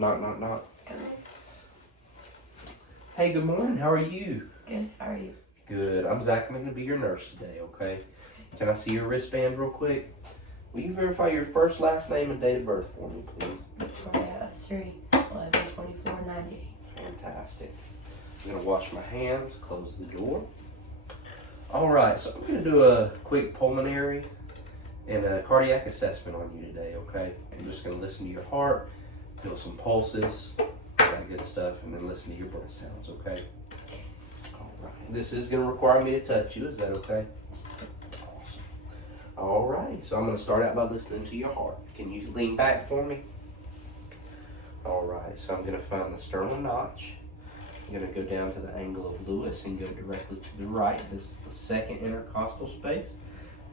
Knock, knock, knock. Come in. Hey, good morning. How are you? Good. How are you? Good. I'm Zach. I'm going to be your nurse today, okay? Can I see your wristband real quick? Will you verify your first, last name, and date of birth for me, please? Victoria Suri, 11/24/98. Fantastic. I'm going to wash my hands, close the door. All right, so I'm going to do a quick pulmonary and a cardiac assessment on you today, okay? I'm just going to listen to your heart, feel some pulses, all that good stuff, and then listen to your breath sounds, okay? All right. This is going to require me to touch you. Is that okay? Awesome. All right, so I'm going to start out by listening to your heart. Can you lean back for me? All right, so I'm going to find the sternum notch. I'm going to go down to the angle of Lewis and go directly to the right. This is the second intercostal space.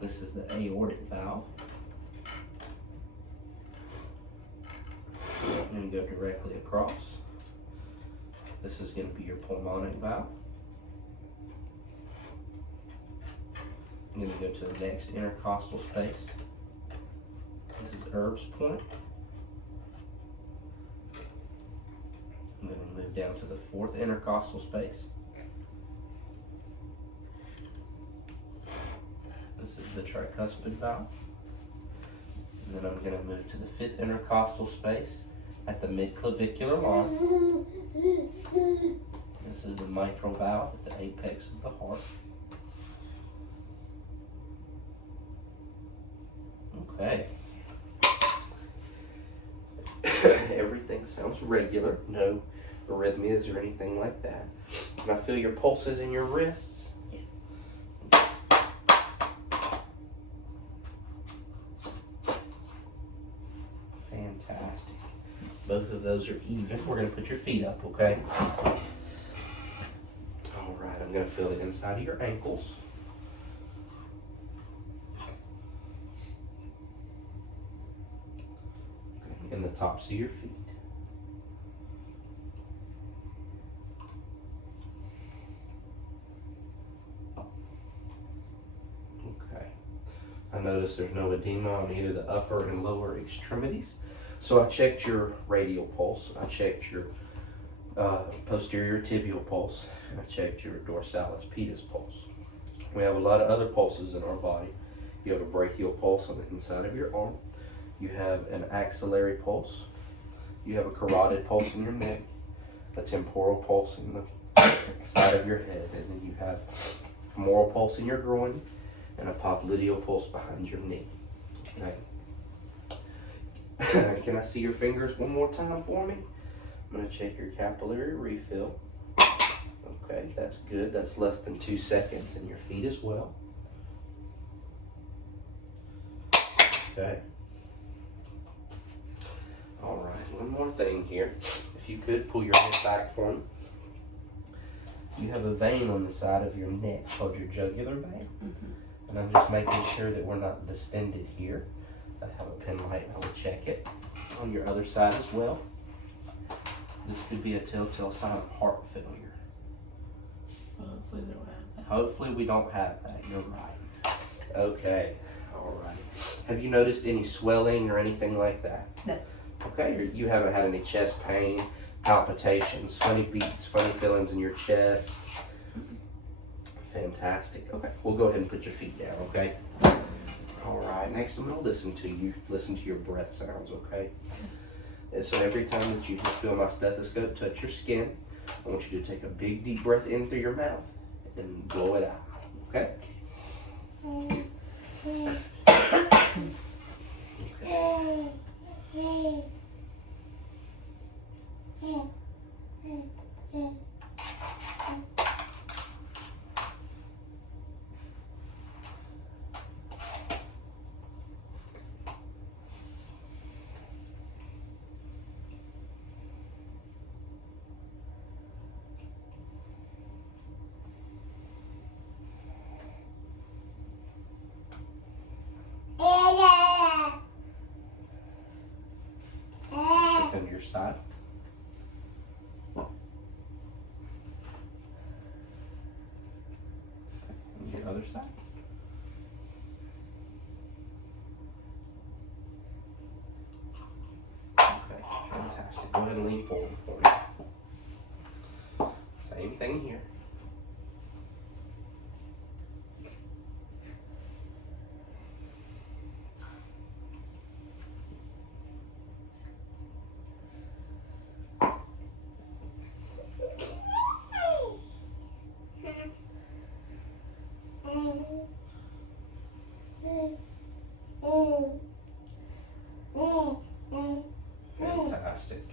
This is the aortic valve. And go directly across. This is going to be your pulmonic valve. I'm going to go to the next intercostal space. This is Erb's point. I'm going to move down to the fourth intercostal space. This is the tricuspid valve. And then I'm going to move to the fifth intercostal space at the midclavicular line. This is the mitral valve at the apex of the heart. Okay. Everything sounds regular. No arrhythmias or anything like that. Can I feel your pulses in your wrists? Yeah. Fantastic. Both of those are even. We're going to put your feet up, okay? All right, I'm going to feel the inside of your ankles. And the tops of your feet. Okay. I notice there's no edema on either the upper and lower extremities. So I checked your radial pulse. I checked your posterior tibial pulse. And I checked your dorsalis pedis pulse. We have a lot of other pulses in our body. You have a brachial pulse on the inside of your arm. You have an axillary pulse. You have a carotid pulse in your neck, a temporal pulse in the side of your head, and then you have a femoral pulse in your groin and a popliteal pulse behind your knee. Okay. Can I see your fingers one more time for me? I'm going to check your capillary refill. Okay, that's good. That's less than 2 seconds, and your feet as well. Okay. All right, one more thing here. If you could pull your head back for me. You have a vein on the side of your neck called your jugular vein. Mm-hmm. And I'm just making sure that we're not distended here. I have a pen light and I will check it. On your other side as well. This could be a telltale sign of heart failure. Well, hopefully we don't have that. Hopefully we don't have that. You're right. Okay. All right. Have you noticed any swelling or anything like that? No. Okay, you haven't had any chest pain, palpitations, funny beats, funny feelings in your chest. Fantastic. Okay, we'll go ahead and put your feet down, okay? All right, next I'm going to listen to your breath sounds, okay? And so every time that you feel my stethoscope touch your skin, I want you to take a big deep breath in through your mouth and blow it out, okay? Look on your side. And your other side. Okay, fantastic. Go ahead and lean forward for me. Same thing here. Fantastic.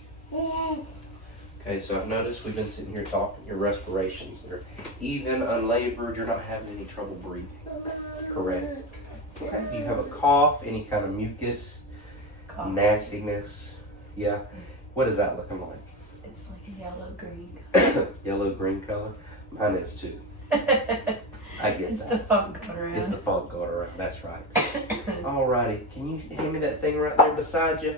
Okay, so I've noticed we've been sitting here talking, your respirations are even, unlabored, you're not having any trouble breathing. Correct. Okay, do you have a cough, any kind of mucus, Cough. nastiness? Yeah. What is that looking like? It's like a yellow-green. Yellow-green color? Mine is too. I get It's that. the funk going around. It's the funk going around, that's right. Alrighty, can you hand me that thing right there beside you?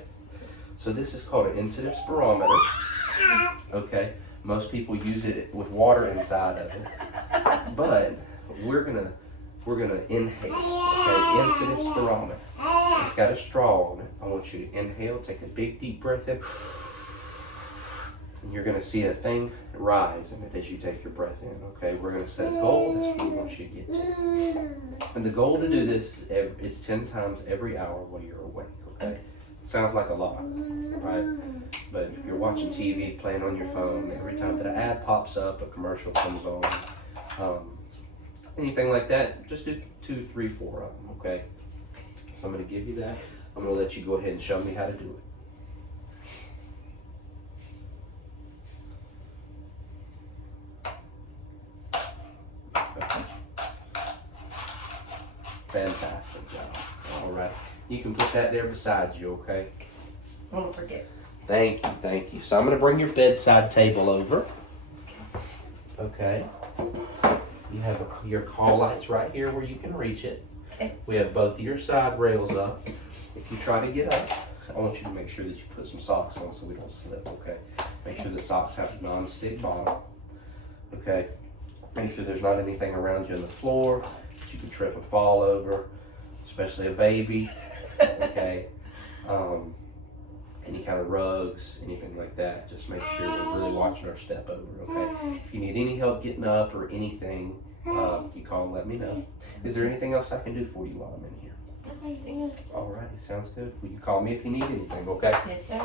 So this is called an incident spirometer. Okay, most people use it with water inside of it, but we're gonna inhale. Okay, incident spirometer. It's got a straw on it. I want you to inhale, take a big deep breath in, and you're gonna see a thing rise in it as you take your breath in. Okay, we're gonna set a goal. That's what we want you to get to. And the goal to do this is 10 times every hour while you're awake. Okay. Sounds like a lot, right? But if you're watching TV, playing on your phone, every time that an ad pops up, a commercial comes on, anything like that, just do 2, 3, 4 of them, okay? So I'm gonna give you that. I'm gonna let you go ahead and show me how to do it. Okay. Fantastic job. All right. You can put that there beside you, okay? Won't forget. Thank you, thank you. So I'm gonna bring your bedside table over. Okay. You have your call lights right here where you can reach it. Okay. We have both of your side rails up. If you try to get up, I want you to make sure that you put some socks on so we don't slip, okay? Make sure the socks have a non-stick bottom, okay? Make sure there's not anything around you on the floor that you can trip and fall over, especially a baby, okay? Any kind of rugs, anything like that. Just make sure we're really watching our step over, okay? If you need any help getting up or anything, you call and let me know. Is there anything else I can do for you while I'm in here? Alrighty, sounds good. Well, you call me if you need anything, okay? Yes, sir.